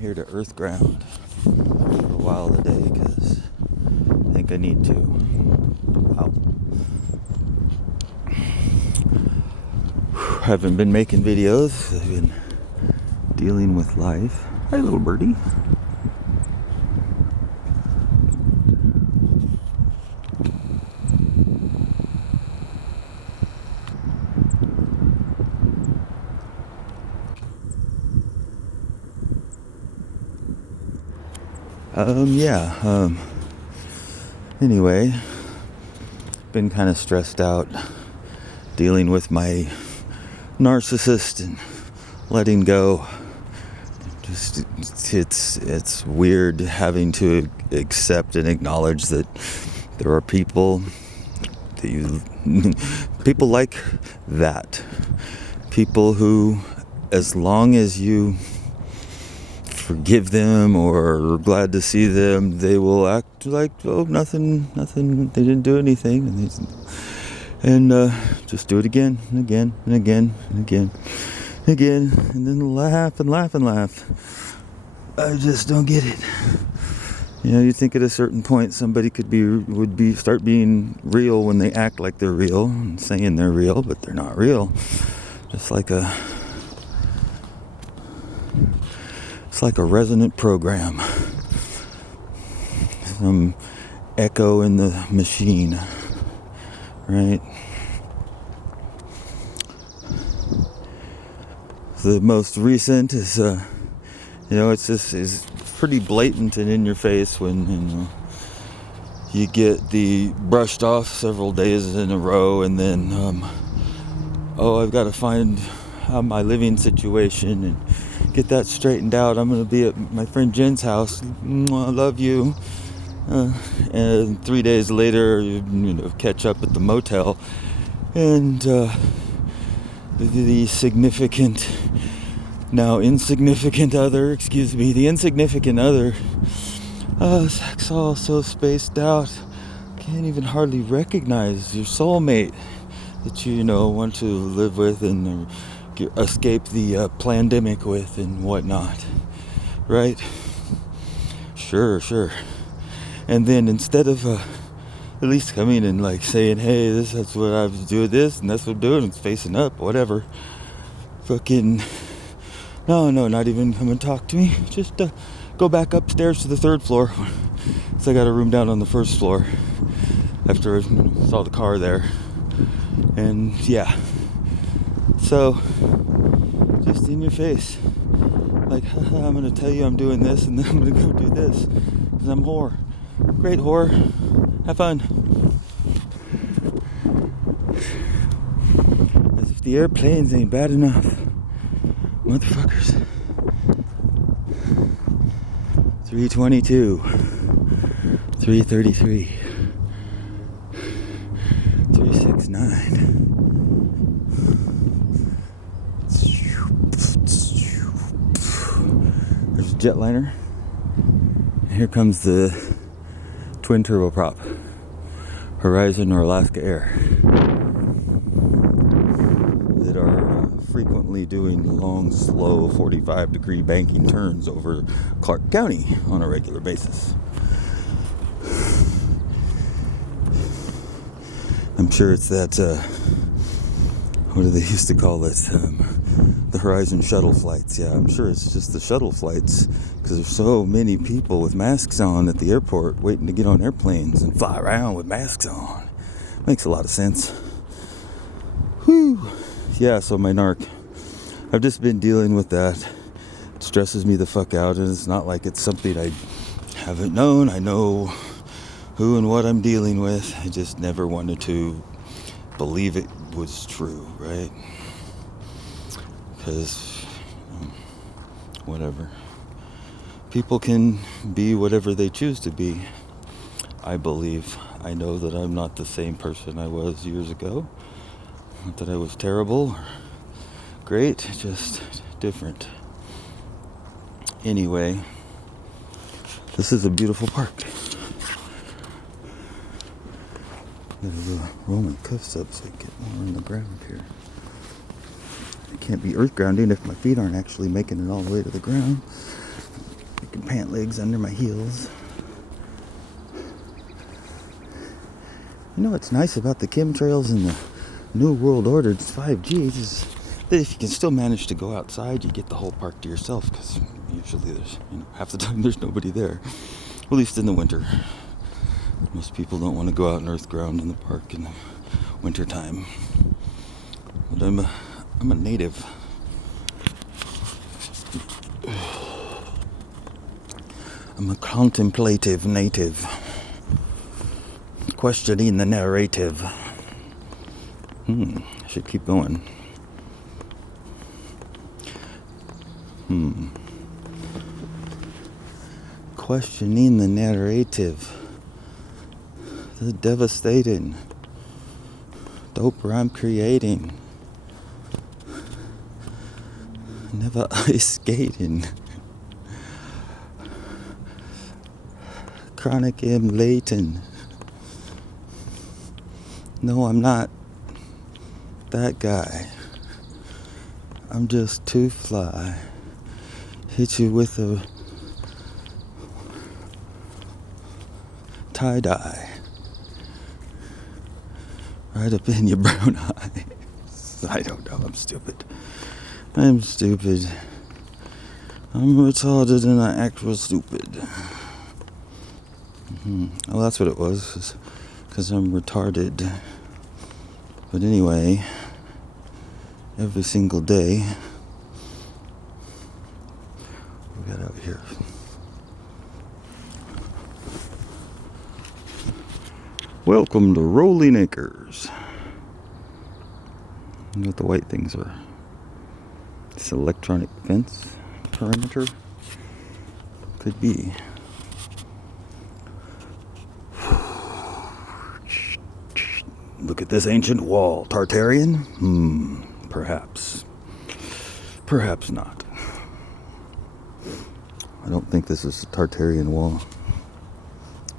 here to earth ground for a while today because I think I need to. Wow. Haven't been making videos. I've been dealing with life. Hi, little birdie. Anyway, been kind of stressed out dealing with my narcissist and letting go. Just it's weird having to accept and acknowledge that there are people people like that. People who, as long as you forgive them or are glad to see them, they will act like, oh, nothing, they didn't do anything, and just do it again and again and again and again and again, and then laugh and laugh and laugh. I just don't get it. You know, you think at a certain point somebody would start being real when they act like they're real and saying they're real, but they're not real. It's like a resonant program, some echo in the machine, right? The most recent is, it's pretty blatant and in your face when you get the brushed off several days in a row, and then I've got to find out my living situation and get that straightened out. I'm going to be at my friend Jen's house. I love you. And 3 days later, catch up at the motel, and the insignificant other, acts all so spaced out, can't even hardly recognize your soulmate that you want to live with and escape the pandemic with and whatnot, right? Sure. And then instead of at least coming and saying, hey, that's what I was doing, this and that's what I'm doing, it's facing up, whatever, fucking no, not even come and talk to me. Just go back upstairs to the third floor. So I got a room down on the first floor after I saw the car there. And yeah, so just in your face, I'm gonna tell you I'm doing this, and then I'm gonna go do this because I'm whore. Great whore, have fun. As if the airplanes ain't bad enough, motherfuckers. 322, 333, 369. There's a jetliner. And here comes the twin turboprop, Horizon or Alaska Air, that are frequently doing long, slow 45-degree banking turns over Clark County on a regular basis. I'm sure it's that, what do they used to call it? The Horizon shuttle flights. Yeah, I'm sure it's just the shuttle flights because there's so many people with masks on at the airport waiting to get on airplanes and fly around with masks on. Makes a lot of sense. Whew. Yeah, so my narc. I've just been dealing with that. It stresses me the fuck out, and it's not like it's something I haven't known. I know who and what I'm dealing with. I just never wanted to believe it was true, right? Because, whatever. People can be whatever they choose to be, I believe. I know that I'm not the same person I was years ago. Not that I was terrible or great, just different. Anyway, this is a beautiful park. There's a Roman cuffs up so I get more on the ground here. I can't be earth grounding if my feet aren't actually making it all the way to the ground. Making pant legs under my heels. You know what's nice about the chemtrails and the New World Order 5G is that if you can still manage to go outside, you get the whole park to yourself, because usually there's, half the time there's nobody there, at least in the winter. Most people don't want to go out on earth ground in the park in the winter time. But I'm a native. I'm a contemplative native, questioning the narrative. I should keep going. Questioning the narrative. The devastating dope I'm creating. Never ice skating. Chronic M. Layton. No, I'm not that guy. I'm just too fly. Hit you with a tie-dye. Right up in your brown eye. I don't know, I'm stupid. I'm stupid. I'm retarded and I act real stupid. Oh, that's what it was. Because I'm retarded. But anyway, every single day, we got out here. Welcome to Rolling Acres. You know what the white things are? This electronic fence perimeter? Could be. Look at this ancient wall. Tartarian? Perhaps. Perhaps not. I don't think this is a Tartarian wall.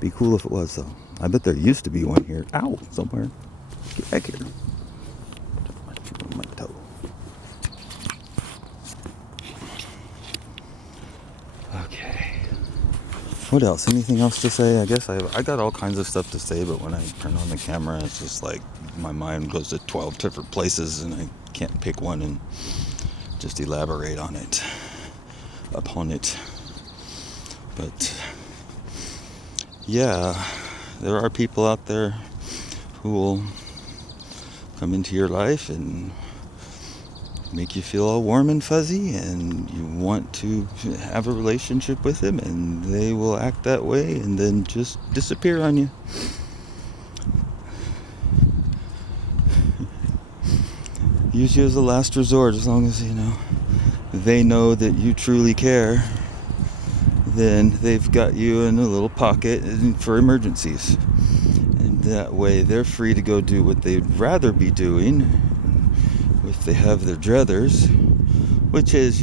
Be cool if it was, though. I bet there used to be one here. Ow! Somewhere. Get back here. My toe. Okay. What else? Anything else to say? I guess I got all kinds of stuff to say, but when I turn on the camera, it's just like my mind goes to 12 different places, and I can't pick one and just elaborate on it, upon it. But yeah, there are people out there who will come into your life and make you feel all warm and fuzzy, and you want to have a relationship with them, and they will act that way and then just disappear on you. Use you as a last resort, as long as they know that you truly care. Then they've got you in a little pocket for emergencies, and that way they're free to go do what they'd rather be doing if they have their druthers, which is,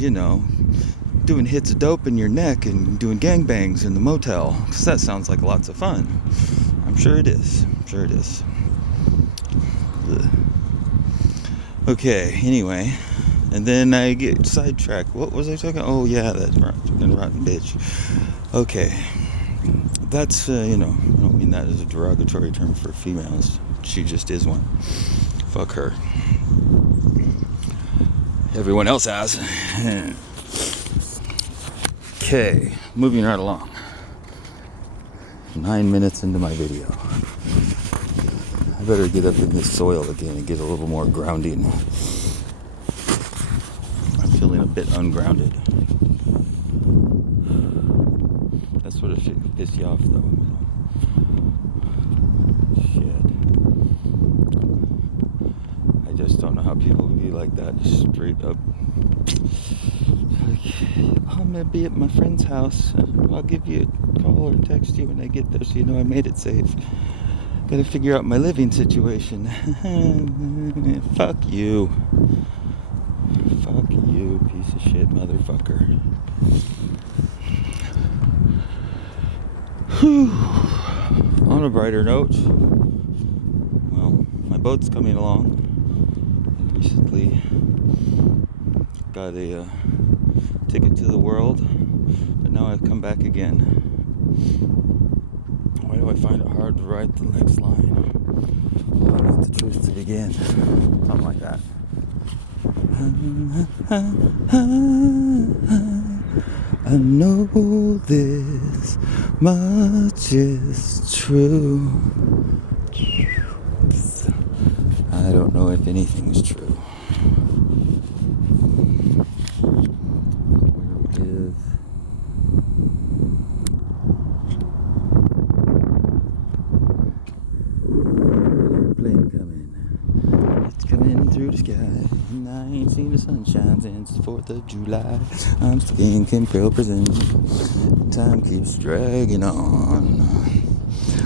doing hits of dope in your neck and doing gangbangs in the motel, because that sounds like lots of fun. I'm sure it is. Ugh. Okay, anyway, and then I get sidetracked. What was I talking? Oh yeah, that fucking rotten bitch. Okay, that's I don't mean that as a derogatory term for females. She just is one. Fuck her. Everyone else has. Okay, moving right along. 9 minutes into my video. I better get up in this soil again and get a little more grounding. I'm feeling a bit ungrounded. That sort of shit can piss you off, though. Shit. I just don't know how people would be like that, just straight up. Like, I'm gonna be at my friend's house. I'll give you a call or text you when I get there, so you know I made it safe. Gotta figure out my living situation. Fuck you. Fuck you, piece of shit motherfucker. Whew. On a brighter note, well, my boat's coming along. I recently got a ticket to the world. But now I've come back again. Why do I find it hard to write the next line? Well, I want the truth to begin. Something like that. I know this much is true. I don't know if anything's true. Where we live. Airplane coming. It's coming through the sky. And I ain't seen the sunshine since the 4th of July. I'm still in chemtrail prison. Time keeps dragging on.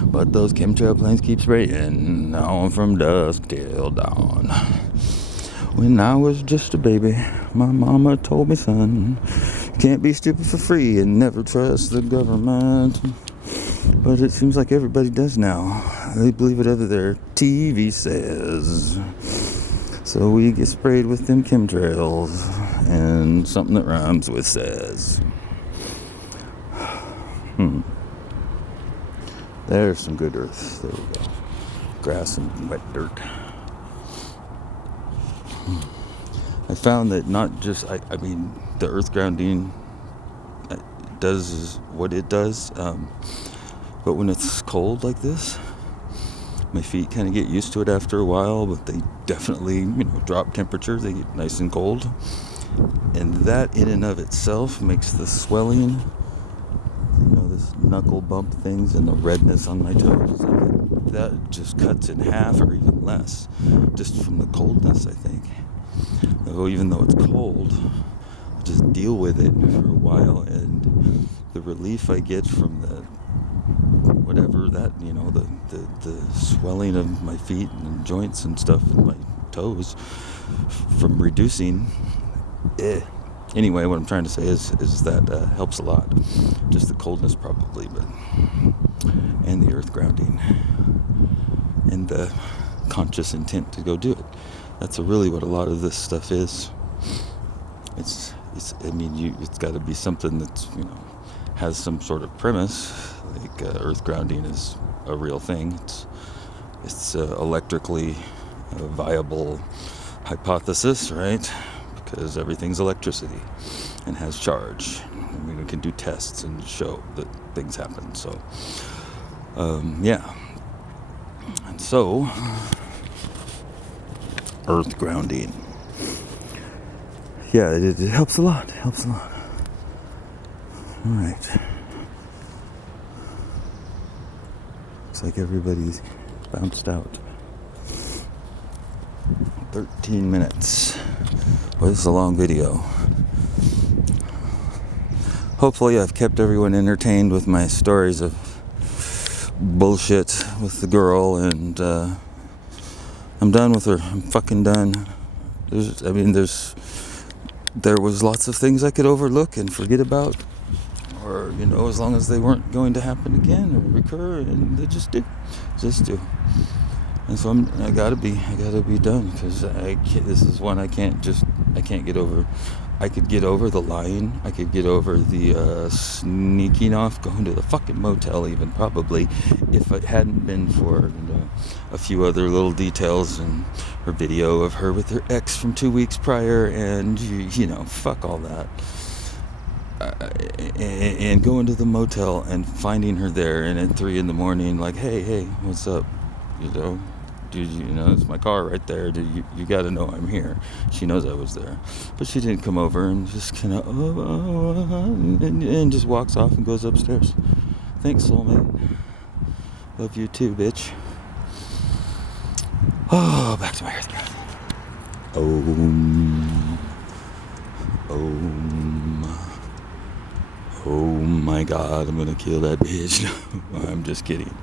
But those chemtrail planes keep spraying on from dusk till dawn. When I was just a baby, my mama told me, son, you can't be stupid for free and never trust the government. But it seems like everybody does now. They believe whatever their TV says. So we get sprayed with them chemtrails and something that rhymes with says. There's some good earth. There we go. Grass and wet dirt. I found that not just, I mean, the earth grounding does what it does, but when it's cold like this, my feet kind of get used to it after a while, but they definitely, drop temperature. They get nice and cold. And that in and of itself makes the swelling, this knuckle bump things and the redness on my toes, that just cuts in half or even less, just from the coldness, I think. Even though it's cold, I'll just deal with it for a while, and the relief I get from the whatever that, the swelling of my feet and joints and stuff and my toes from reducing. Anyway, what I'm trying to say is that helps a lot. Just the coldness probably, but and the earth grounding and the conscious intent to go do it. That's really what a lot of this stuff is. It's got to be something that's, has some sort of premise, like earth grounding is a real thing. It's electrically viable hypothesis, right? Because everything's electricity and has charge. We can do tests and show that things happen. So, yeah. And so, earth grounding. Yeah, it helps a lot. It helps a lot. All right. Looks like everybody's bounced out. 13 minutes. Well, this is a long video. Hopefully I've kept everyone entertained with my stories of bullshit with the girl, and I'm done with her. I'm fucking done. There was lots of things I could overlook and forget about, or, as long as they weren't going to happen again or recur, and they just do. And so I gotta be done, because this is one I can't get over. I could get over the lying. I could get over the sneaking off, going to the fucking motel even, probably, if it hadn't been for a few other little details and her video of her with her ex from 2 weeks prior, and fuck all that. And going to the motel and finding her there, and at 3 a.m, like, hey, what's up? It's my car right there. You got to know I'm here. She knows I was there, but she didn't come over, and just kind of and just walks off and goes upstairs. Thanks, soulmate. Love you too, bitch. Oh, back to my earth ground. Oh my God, I'm gonna kill that bitch. I'm just kidding.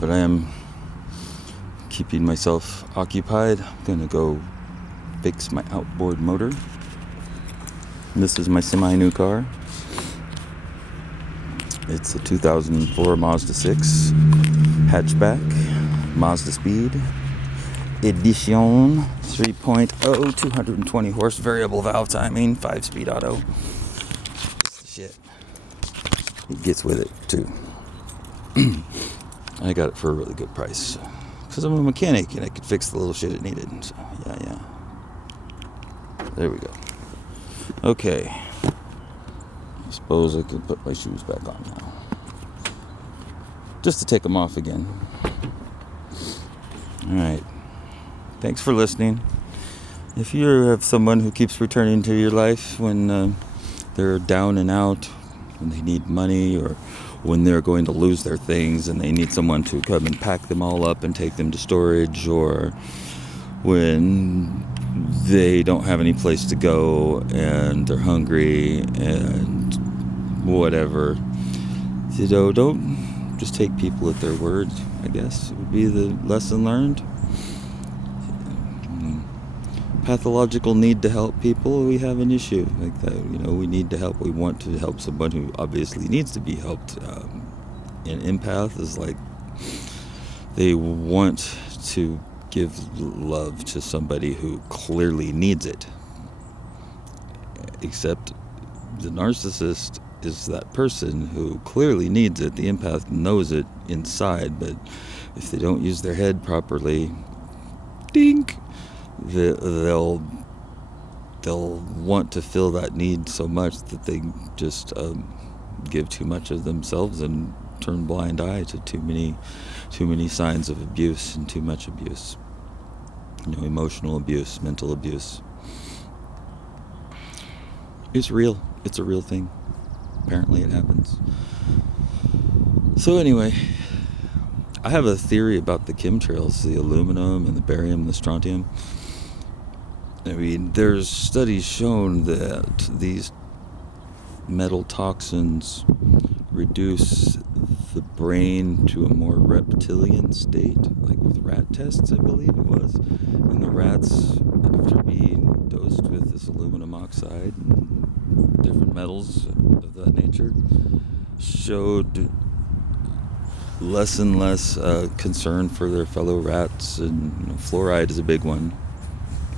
But I am keeping myself occupied. I'm gonna go fix my outboard motor. This is my semi-new car. It's a 2004 Mazda 6 hatchback, Mazda Speed Edition. It's 3.0, 220 horse, variable valve timing, 5-speed auto. Shit. He gets with it, too. I got it for a really good price. Because I'm a mechanic and I could fix the little shit it needed. So, yeah. There we go. Okay. I suppose I could put my shoes back on now. Just to take them off again. Alright. Thanks for listening. If you have someone who keeps returning to your life when they're down and out, when they need money, or when they're going to lose their things and they need someone to come and pack them all up and take them to storage, or when they don't have any place to go and they're hungry and whatever, don't just take people at their word, I guess it would be the lesson learned. Pathological need to help people, we have an issue like that. We need to help. We want to help someone who obviously needs to be helped. An empath is like they want to give love to somebody who clearly needs it. Except the narcissist is that person who clearly needs it. The empath knows it inside, but if they don't use their head properly, dink, they'll want to fill that need so much that they just give too much of themselves and turn blind eye to too many signs of abuse and too much abuse. Emotional abuse, mental abuse. It's real. It's a real thing. Apparently it happens. So anyway, I have a theory about the chemtrails, the aluminum and the barium and the strontium. There's studies shown that these metal toxins reduce the brain to a more reptilian state, like with rat tests, I believe it was. And the rats, after being dosed with this aluminum oxide and different metals of that nature, showed less and less concern for their fellow rats. And fluoride is a big one.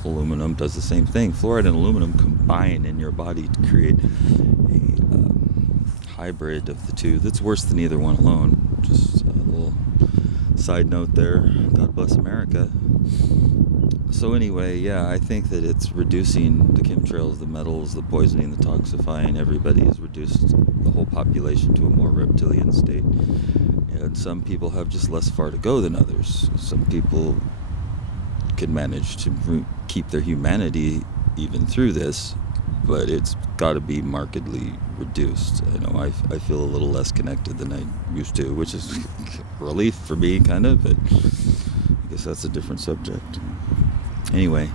Aluminum does the same thing. Fluoride and aluminum combine in your body to create a hybrid of the two that's worse than either one alone. Just a little side note there. God bless America. So anyway, yeah, I think that it's reducing the chemtrails, the metals, the poisoning, the toxifying. Everybody has reduced the whole population to a more reptilian state. And some people have just less far to go than others. Some people can manage to keep their humanity even through this, but it's got to be markedly reduced. I feel a little less connected than I used to, which is relief for me, kind of, but I guess that's a different subject. Anyway,